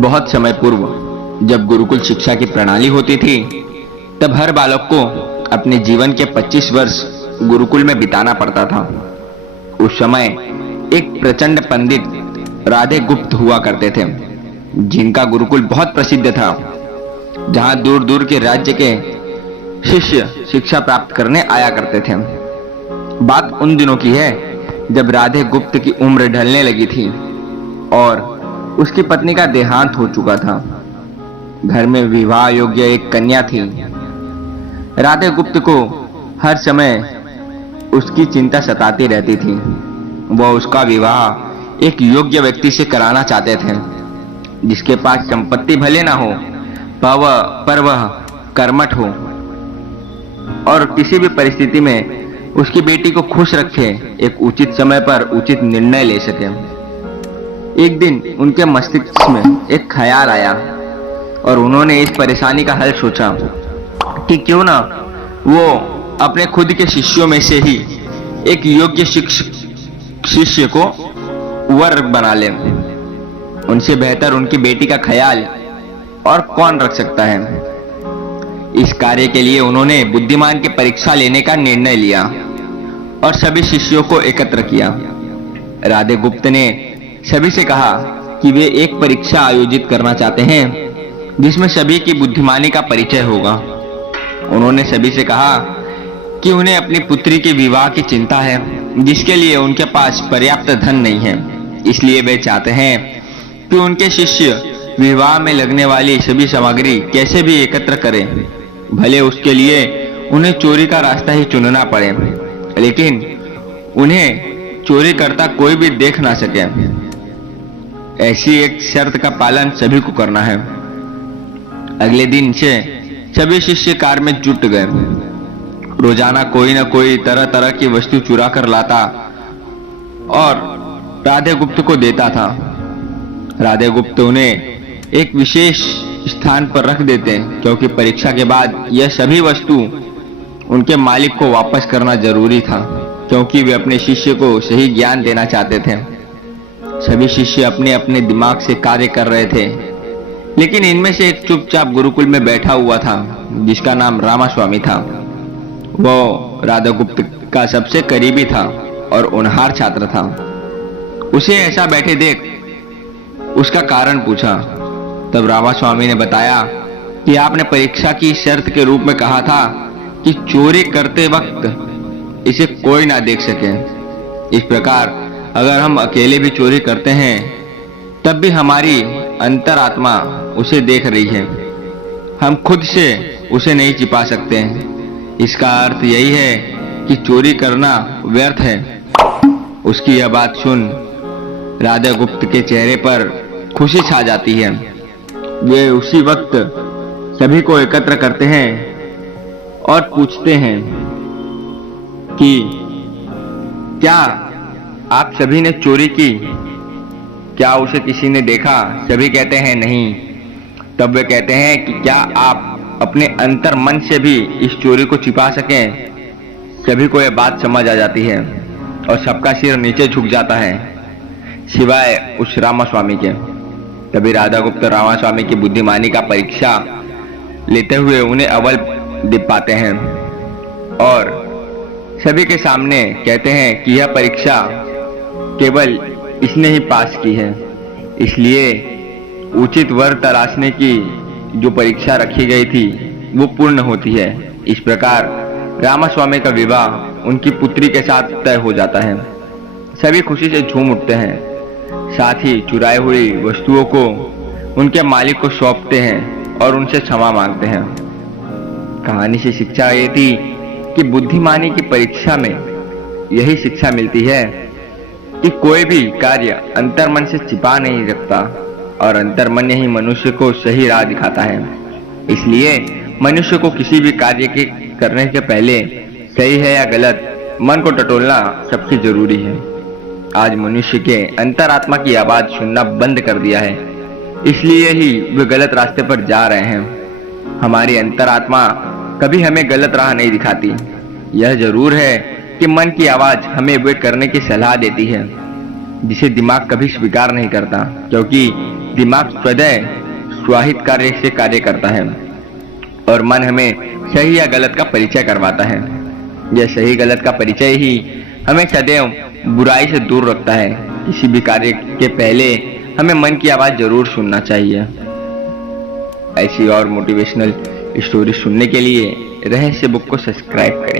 बहुत समय पूर्व जब गुरुकुल शिक्षा की प्रणाली होती थी, तब हर बालक को अपने जीवन के 25 वर्ष गुरुकुल में बिताना पड़ता था। उस समय एक प्रचंड पंडित राधे गुप्त हुआ करते थे, जिनका गुरुकुल बहुत प्रसिद्ध था, जहां दूर दूर के राज्य के शिष्य शिक्षा प्राप्त करने आया करते थे। बात उन दिनों की है जब राधे गुप्त की उम्र ढलने लगी थी और उसकी पत्नी का देहांत हो चुका था। घर में विवाह योग्य एक कन्या थी। राधे गुप्त को हर समय उसकी चिंता सताती रहती थी। वह उसका विवाह एक योग्य व्यक्ति से कराना चाहते थे, जिसके पास संपत्ति भले ना हो पर वह कर्मठ हो और किसी भी परिस्थिति में उसकी बेटी को खुश रखे, एक उचित समय पर उचित निर्णय ले सके। एक दिन उनके मस्तिष्क में एक ख्याल आया और उन्होंने इस परेशानी का हल सोचा कि क्यों ना वो अपने खुद के शिष्यों में से ही एक योग्य शिष्य को वर बना ले। उनसे बेहतर उनकी बेटी का ख्याल और कौन रख सकता है। इस कार्य के लिए उन्होंने बुद्धिमान की परीक्षा लेने का निर्णय लिया और सभी शिष्यों को एकत्र किया। राधे गुप्त ने सभी से कहा कि वे एक परीक्षा आयोजित करना चाहते हैं जिसमें सभी की बुद्धिमानी का परिचय होगा। उन्होंने सभी से कहा कि उन्हें अपनी पुत्री के विवाह की चिंता है, जिसके लिए उनके पास पर्याप्त धन नहीं है। इसलिए वे चाहते हैं कि उनके शिष्य विवाह में लगने वाली सभी सामग्री कैसे भी एकत्र करें, भले उसके लिए उन्हें चोरी का रास्ता ही चुनना पड़े, लेकिन उन्हें चोरी करता कोई भी देख ना सके। ऐसी एक शर्त का पालन सभी को करना है। अगले दिन से सभी शिष्य कार्य में जुट गए। रोजाना कोई न कोई तरह तरह की वस्तु चुरा कर लाता और राधे गुप्त को देता था। राधे गुप्त उन्हें एक विशेष स्थान पर रख देते, क्योंकि परीक्षा के बाद यह सभी वस्तु उनके मालिक को वापस करना जरूरी था, क्योंकि वे अपने शिष्य को सही ज्ञान देना चाहते थे। सभी शिष्य अपने अपने दिमाग से कार्य कर रहे थे, लेकिन इनमें से एक चुपचाप गुरुकुल में बैठा हुआ था, जिसका नाम रामास्वामी था। वो राधा गुप्त का सबसे करीबी था और होनहार छात्र था। उसे ऐसा बैठे देख उसका कारण पूछा। तब रामास्वामी ने बताया कि आपने परीक्षा की शर्त के रूप में कहा था कि चोरी करते वक्त इसे कोई ना देख सके। इस प्रकार अगर हम अकेले भी चोरी करते हैं तब भी हमारी अंतरात्मा उसे देख रही है। हम खुद से उसे नहीं छिपा सकते हैं। इसका अर्थ यही है कि चोरी करना व्यर्थ है। उसकी यह बात सुन राधा गुप्त के चेहरे पर खुशी छा जाती है। वे उसी वक्त सभी को एकत्र करते हैं और पूछते हैं कि क्या आप सभी ने चोरी की? क्या उसे किसी ने देखा? सभी कहते हैं नहीं। तब वे कहते हैं कि क्या आप अपने अंतर मन से भी इस चोरी को छिपा सकें? सभी को यह बात समझ आ जाती है और सबका सिर नीचे झुक जाता है, सिवाय उस रामास्वामी के। तभी राधा गुप्त रामास्वामी की बुद्धिमानी का परीक्षा लेते हुए उन्हें अव्वल दिपाते हैं और सभी के सामने कहते हैं कि यह परीक्षा केवल इसने ही पास की है, इसलिए उचित वर तलाशने की जो परीक्षा रखी गई थी वो पूर्ण होती है। इस प्रकार रामास्वामी का विवाह उनकी पुत्री के साथ तय हो जाता है। सभी खुशी से झूम उठते हैं, साथ ही चुराई हुई वस्तुओं को उनके मालिक को सौंपते हैं और उनसे क्षमा मांगते हैं। कहानी से शिक्षा ये थी कि बुद्धिमानी की परीक्षा में यही शिक्षा मिलती है कि कोई भी कार्य अंतर्मन से छिपा नहीं रखता और अंतर्मन ही मनुष्य को सही राह दिखाता है। इसलिए मनुष्य को किसी भी कार्य के करने के पहले सही है या गलत मन को टटोलना सबसे जरूरी है। आज मनुष्य के अंतरात्मा की आवाज सुनना बंद कर दिया है, इसलिए ही वे गलत रास्ते पर जा रहे हैं। हमारी अंतरात्मा कभी हमें गलत राह नहीं दिखाती। यह जरूर है कि मन की आवाज हमें वे करने की सलाह देती है। जिसे दिमाग कभी स्वीकार नहीं करता, क्योंकि दिमाग स्वतः स्वाहित कार्य से कार्य करता है और मन हमें सही या गलत का परिचय करवाता है। यह सही गलत का परिचय ही हमें सदैव बुराई से दूर रखता है। किसी भी कार्य के पहले हमें मन की आवाज जरूर सुनना चाहिए। ऐसी और मोटिवेशनल स्टोरी सुनने के लिए रहस्य बुक को सब्सक्राइब करें।